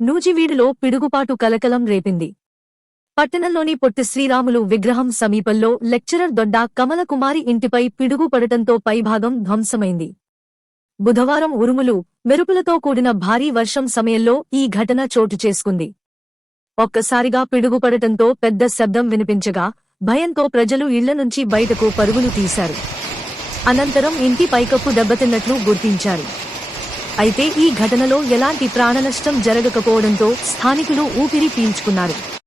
నూజివీడులో పిడుగుపాటు కలకలం రేపింది. పట్టణంలోని పొట్టి శ్రీరాములు విగ్రహం సమీపంలో లెక్చరర్ దొడ్డా కమలకుమారి ఇంటిపై పిడుగు పడటంతో పైభాగం ధ్వంసమైంది. బుధవారం ఉరుములు, మెరుపులతో కూడిన భారీ వర్షం సమయంలో ఈ ఘటన చోటు చేసుకుంది. ఒక్కసారిగా పిడుగుపడటంతో పెద్ద శబ్దం వినిపించగా భయంతో ప్రజలు ఇళ్ల నుంచి బయటకు పరుగులు తీశారు. అనంతరం ఇంటి పైకప్పు దెబ్బతిన్నట్లు గుర్తించారు. అయితే ఈ ఘటనలో ఎలాంటి ప్రాణనష్టం జరగకపోవడంతో స్థానికులు ఊపిరి పీల్చుకున్నారు.